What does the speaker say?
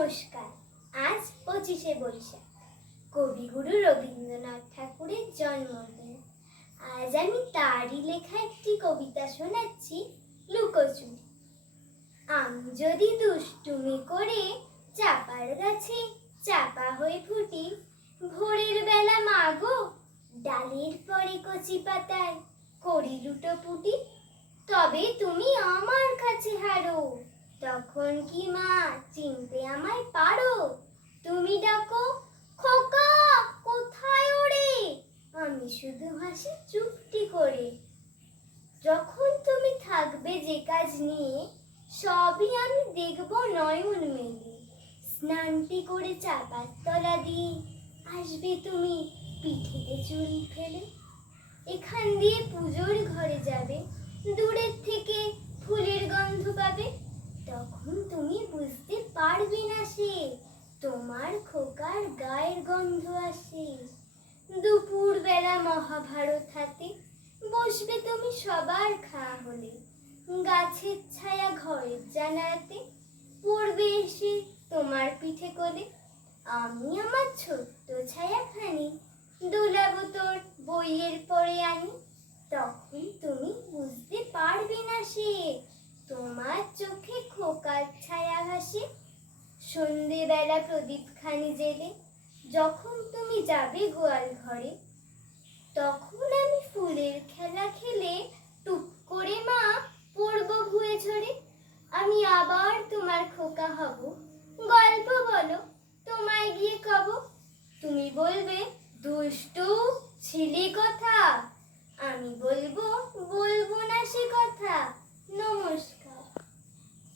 নমস্কার। আজ 25শে বৈশাখ, কবিগুরু রবীন্দ্রনাথ ঠাকুরের জন্মদিন। আজ আমি তারই লেখা একটি কবিতা শোনাচ্ছি, লুকোচুরি। আমি যদি দুষ্টুমি করে চাপার গাছে চাপা হয়ে ফুটি, ভোরের বেলা মাগো ডালের পরে কচি পাতায় করি লুটোপুটি, তবে তুমি আমার কাছে হারো। তখন কি মা চিনতে আমায় পারো? তুমি ডাকো, খোকা কোথায় ওরে? আমি শুধু হাসি চুপটি করে। যখন তুমি থাকবে যে কাজ নিয়ে, সবই আমি দেখব নয়ন মেলে। স্নানটি করে চাপার তলা দিয়ে আসবে তুমি পিঠেতে চুড়ি ফেলে। এখান দিয়ে পুজোর ঘরে যাবে, দূরের থেকে ফুলের গন্ধ পাবে। তখন তুমি বুঝতে পারবে না সে তোমার খোকার গায়ের গন্ধ আসে। দুপুর বেলা মহাভারত হাতে বসবে তুমি সবার খাওয়া হলে। গাছের ছায়া ঘরের জানালাতে পড়বে এসে তোমার পিঠে কোলে। আমি আমার ছোট্ট ছায়াখানি দোলাবো তোর বইয়ের পরে আনি। তখন তুমি বুঝতে পারবে না সে তোমার চোখে খোকার ছায়া ভাসে। সন্ধেবেলা প্রদীপ খানি জেলে যখন তুমি যাবে গোয়াল ঘরে, তখন আমি ফুলের খেলা খেলে টুপ করে মা পড়বো ভুয়ে ঝরে। আমি আবার তোমার খোকা হব, গল্প বলো তোমায় গিয়ে কব। তুমি বলবে দুষ্টু ছিলি কথা, আমি বলবো না সে কথা। নমস্কার।